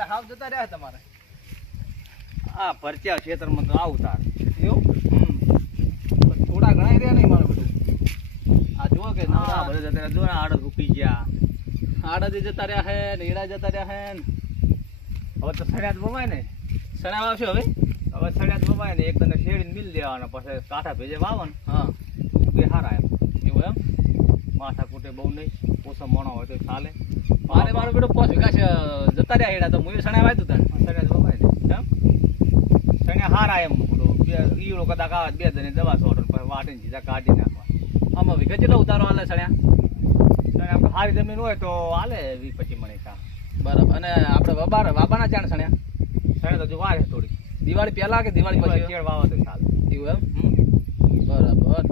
એટલે હાવ જતા રહ્યા તમારે આ પરચ્યા ક્ષેત્રમાં તો આવું તાર એવું થોડા ઘણા રહ્યા નહીં મારું બધું આ જુઓ કે ના બધે જતા રહ્યા. જો ને આડત ઉકી ગયા. આડા જતા રહ્યા હે ને એડા જતા રહ્યા હે ને હવે તો સડ્યા જ બવાય ને. સણા આવશે હવે હવે સડ્યા જ બવાય ને એક તને શેડીને મિલ દેવાના પછી કાંઠા ભેજે વાવો ને હા બે હારા એમ. એવું એમ માથા કૂટે બહુ નહીં. ઓછો મોણો હોય તો ચાલે. મારે મારો બેટો 5 વીઘા છે જતા રહ્યા એડા તો મુએ સણા વાય તું તાર સડ્યા જ બવાય ને એમ. સડ્યા હારા એમ ઈળો કદાચ આવે 2 જણે દવા છોડો પછી વાટીને સીધા કાઢી નાખવા. આમાં વીઘા કેટલા ઉતારો હાલે સણ્યા સડ્યા આપણે સારી જમીન હોય તો હાલે 20-25 મણ કા. બરાબર અને આપણે વાબાના ચાણ સણ્યા સડ્યા તો જો વાર છે થોડી. દિવાળી પહેલા કે દિવાળી પછી ચેડ વાવો તો ચાલે. એવું એમ બરાબર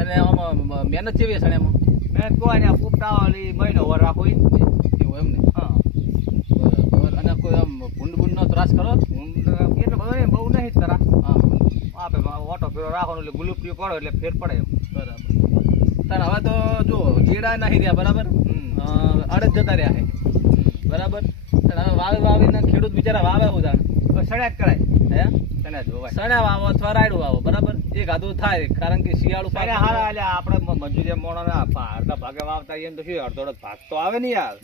અને આમાં મહેનત કેવી છે સણ્યામાં મેં કોઈ ને ફૂટતા વાળી મહિનો વર રાખો ઈ જ. એવું એમ ને હા બરાબર અને કોઈ આમ ભૂંડ નો ત્રાસ કરો એટલે બધો ને બહુ નહીં તરા. હા આપે ઓટો ફેરો રાખવાનો એટલે ગુલુપીઓ કરો એટલે ફેર પડે એમ. બરાબર તાર હવે તો જો જીડા નહીં રહ્યા બરાબર અડદ જતા રહ્યા છે બરાબર તાર હવે વાવીને ખેડૂત બિચારા વાવે હું તાર તો સડ્યા જ કરાય. હે સડ્યા જ જોવાય. સણ્યા વાવો અથવા રાયડું વાવો બરાબર એક આધું થાય કારણ કે શિયાળું પાક સડ્યા હારા એટલે આપણે મજૂરી મોણો ને અડધા ભાગે વાવતા આવીએ ને તો શું અડધો ભાગ તો આવે ને યાર.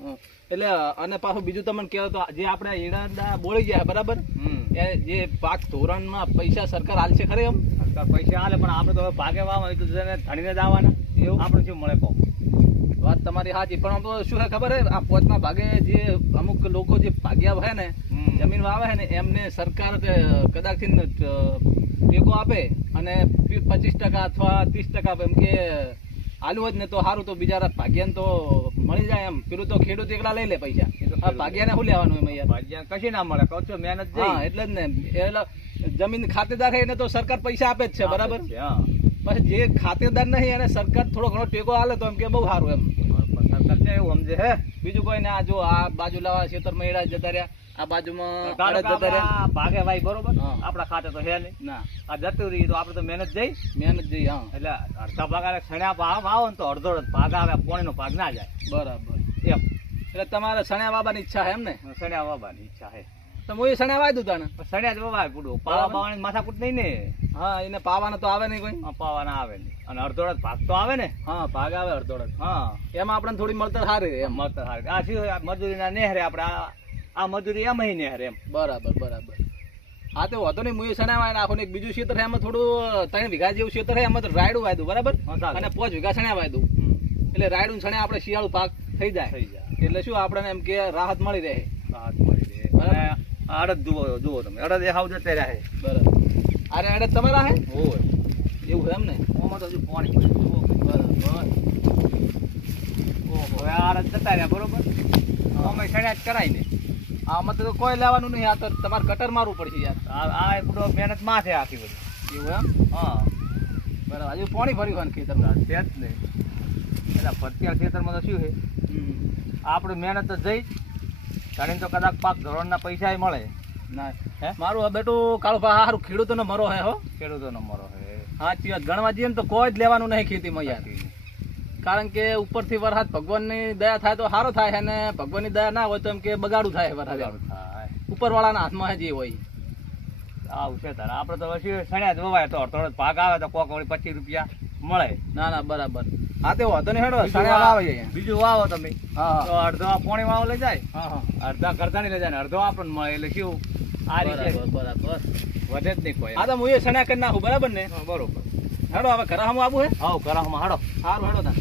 એટલે અને પાછું બીજું તમને કહેવાય તો જે આપણે એડા બોળી ગયા બરાબર એ જે પાક ધોરણમાં પૈસા સરકાર આલશે ખરી એમ સરકાર પૈસા હાલે પણ આપણે તો હવે ભાગે વાવવા હોય તો ધણીને જ આવવાના. એવું આપણે શું મળે કહો. વાત તમારી સાચી પણ આમ તો શું છે ખબર હે આ 5મા ભાગે જે અમુક લોકો જે ભાગ્યા હોય ને જમીન વાવે છે ને એમને સરકાર કદાચ ટેકો આપે અને 25% અથવા 30% આપે એમ કે આલુ જ ને તો સારું તો બિચારા ભાગ્યાને તો મળી જાય એમ પેલું તો ખેડૂત એકલા લઈ લે પૈસા આ ભાગ્યાને શું લેવાનું એમ યાર ભાગ્યા કશી ના મળે કહો છો મહેનત જઈ. હા એટલે જ ને એટલે જમીન ખાતેદાર છે એને તો સરકાર પૈસા આપે જ છે બરાબર હા પછી જે ખાતેદાર નહીં એને સરકાર થોડો ઘણો ટેકો આલે તો એમ કે બહુ સારું એમ સરકાર છે એવું સમજે હે. બીજું કોઈ ને આ જો આ બાજુ લાવા ખેતરમાં એડા જતા રહ્યા આ બાજુમાં અડદ જતા રહ્યા ભાગે ભાઈ બરોબર હા. આપણા ખાતે તો હે નહીં. ના આ જતું રહી તો આપણે તો મહેનત જઈ મહેનત જઈ હા એટલે અડધા ભાગ આવે સણ્યા ભાવ આવો ને તો અડધો ભાગ આવે પોણીનો ભાગ ના જાય બરાબર એમ. એટલે તમારે સણ્યા વાવવાની ઈચ્છા છે એમ ને સણ્યા વાવવાની ઈચ્છા છે. તો હું એ સણ્યા વાવી દઉં તાને સણ્યા જ વવાય પૂડું પાવા બાવાની માથાકૂટ નહીં ને. હા એને પાવાનો તો આવે નહીં કોઈ પાવાના આવે નહીં અને અડધો ભાગ તો આવે ને. હા ભાગ આવે અડધો હા એમાં આપણને થોડી મળતર સારી રહે એમ મત હારે આ શું મજૂરીના નેહરે આપણે આ મજૂરી એમ નેહરે એમ. બરાબર બરાબર હા તો વાંધો નહીં હું એ સણ્યા વાવી નાખું ને એક બીજું ક્ષેત્ર છે એમાં થોડું 3 વીઘા જેવું ક્ષેત્ર છે એમાં તો રાયડું વાવી દઉં બરાબર અને 5 વીઘા સણ્યા વાવી દઉં એટલે રાયડું સણ્યા આપણે શિયાળું પાક થઈ જાય એટલે શું આપણને એમ કે રાહત મળી રહે. રાહત મળી રહે. અને અડદ જુઓ તમે અડદ એ હાવ જતા રહ્યા છે. બરાબર અરે અડદ તમારા હે હોય એવું એમ ને આમાં તો હજુ પાણી પડે જુઓ. બરાબર ઓહો આ અડદ જતા રહ્યા બરોબર. અમે સણ્યા જ કરાય ને. આમાં તો કોઈ લેવાનું નહીં આ તો તમારે કટર મારવું પડશે યાર આ પૂરો મહેનત માં છે આખી બધી. એવું એમ હા બરાબર હજુ પાણી ભર્યું હોય ને ખેતરમાં છે જ ને. એટલે ભરતિયા ખેતરમાં તો શું છે આપણે મહેનત તો જઈ જાણીને તો કદાચ પાક ધોરણના પૈસા મળે ના હે મારું આ બેટું કાળુભા સારું ખેડૂતોનો મરો હે હો ખેડૂતોનો મરો છે. સાચી વાત ગણવા જઈએ ને તો કોઈ જ લેવાનું નહીં ખેતીમાં યાર કારણ કે ઉપરથી વરસાદ ભગવાનની દયા થાય તો સારો થાય છે અને ભગવાનની દયા ના હોય તો એમ કે બગાડું થાય વરસાદ થાય ઉપરવાળાના હાથમાં હે જે હોય આવું છે તારે આપણે તો પછી સણ્યા જ વવાય તો અડધો ભાગ આવે તો કોક વળી 25 રૂપિયા મળે. ના ના બરાબર હા તે વાંધો નહીં હેડો સણ્યા વાવે અહીંયા બીજું વાવો તમે હા તો અડધો પોણી વાવો લઈ જાય હા હા અડધા કરતાની લઈ જાય ને અડધો આપણને મળે એટલે શું આ રીતે બરાબર વધે જ નહીં કોઈ. હા તો હું એ સણ્યા કરી નાખું બરાબર ને બરોબર હેડો હવે ઘરે આવું આવું હે આવો કરાવમાં હાડો સારું હેડો તા